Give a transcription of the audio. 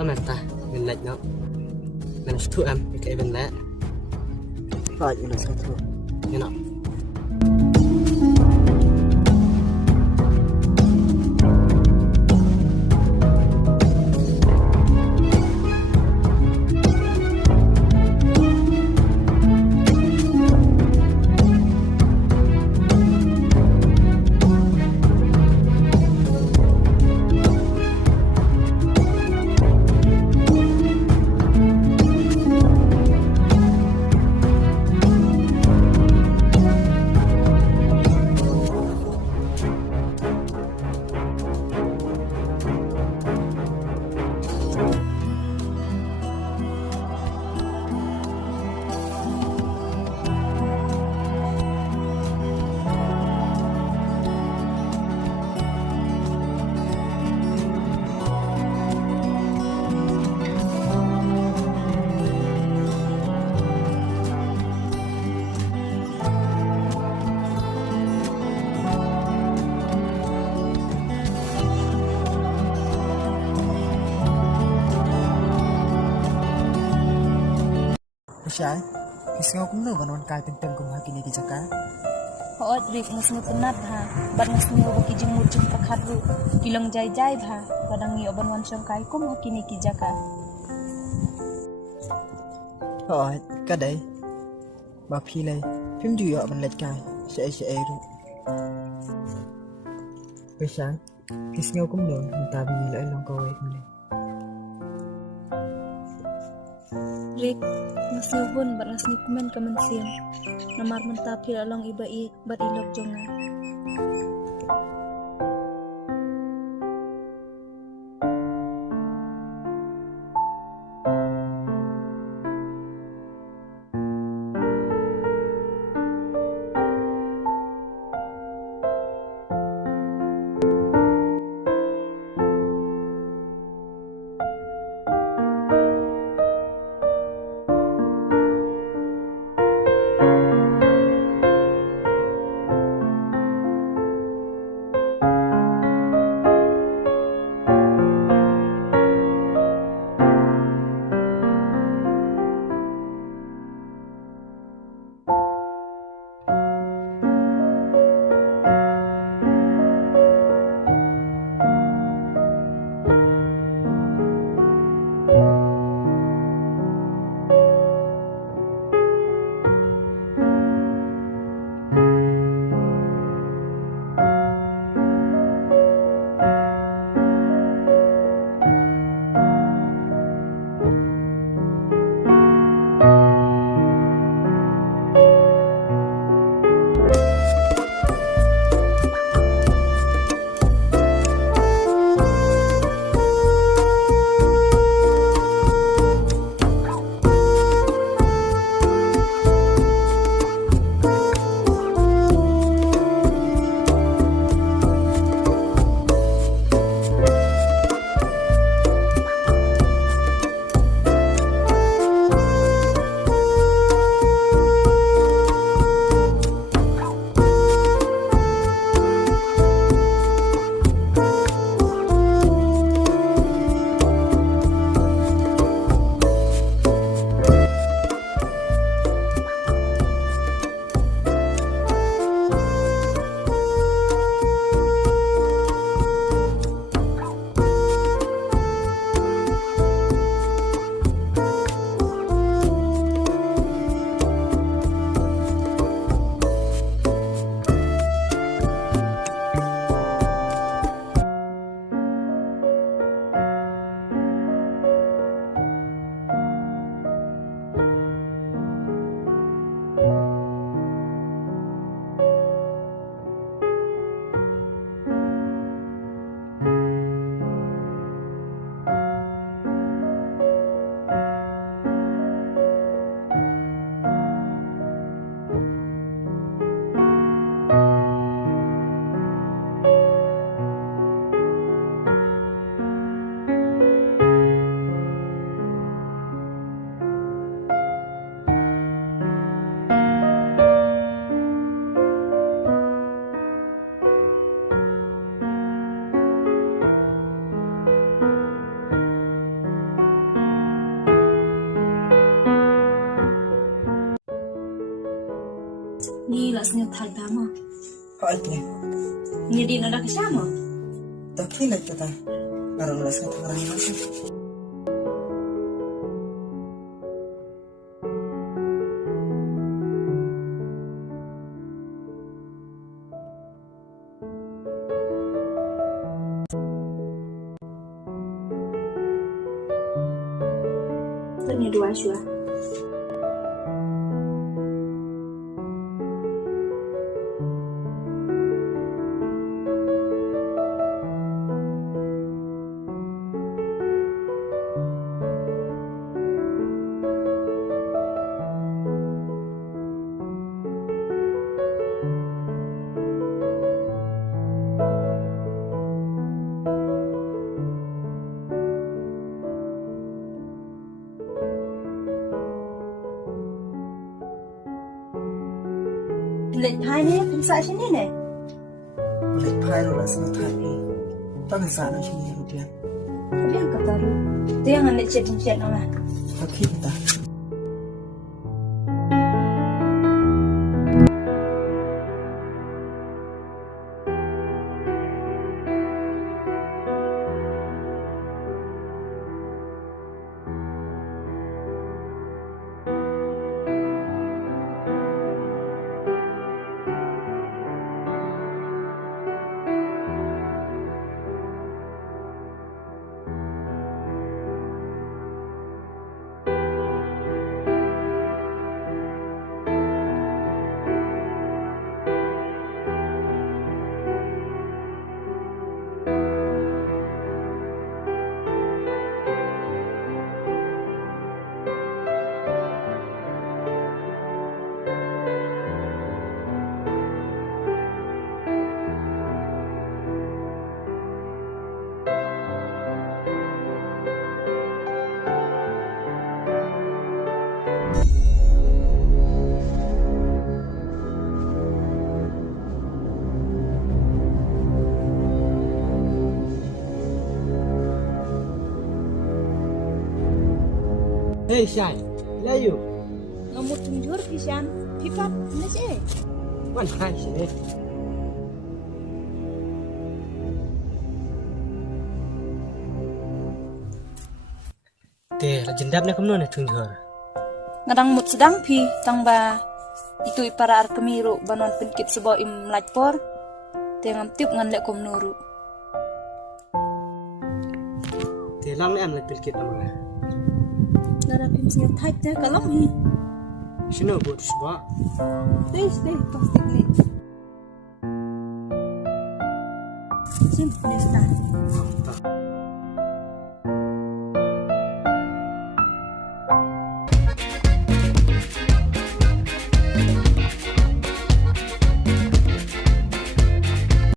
Tama ta, mình lệch nó. Mình thu em cái bên lẽ. Rồi, mình sẽ thu. Như nào? Ksiar, kisah aku nak banon kai tentang kumah kini di Jakarta. Hoat rik ngasngi penat bha, bat ngasngi obo kijing murjing takhat ru, kilong jai jai bha, padang ngi oban wan syong kai kum kini ki Jakarta. Hoat, kadai. Ba phi lai, phim du yo ban lệch kai, sẽ ru. Ksiar, kisah aku nak minta bini lai long kau ai ni. Rik ngasngi bun bat ngasngi kumen ke Mynsiem, namar mentapil along iba i bat ilok jonga. Ni lah senyum thai tama. Hỏi thế, Ni di nak ke sama? tao khi lại cho ta, baru nggak sekarang orang yang masuk. Ni dua shua. Lệnh hai nè, không sợ chứ nè. Lệch phai rồi là sao thay đi, tao phải xả nó cho mình một tiền. Tapi yang kata lu, tu yang anda cek nama. Tao khi ta. Hey Shai, là you? Ngamut tunjur pisan, pipat ni je. Wan hai sini. Teh, jendap nak kemana tunjur? Ngadang mut sedang pi tang ba itu ipara ar kemiru banon penkit sebuah im lajpor tengam tiup ngan lek kom nuru. Teh, lang ni am nak pilkit amana. Nara pim senyum thai te kalong hi. Sino buat sebab? Stay, pasti ni. Sim, nesta.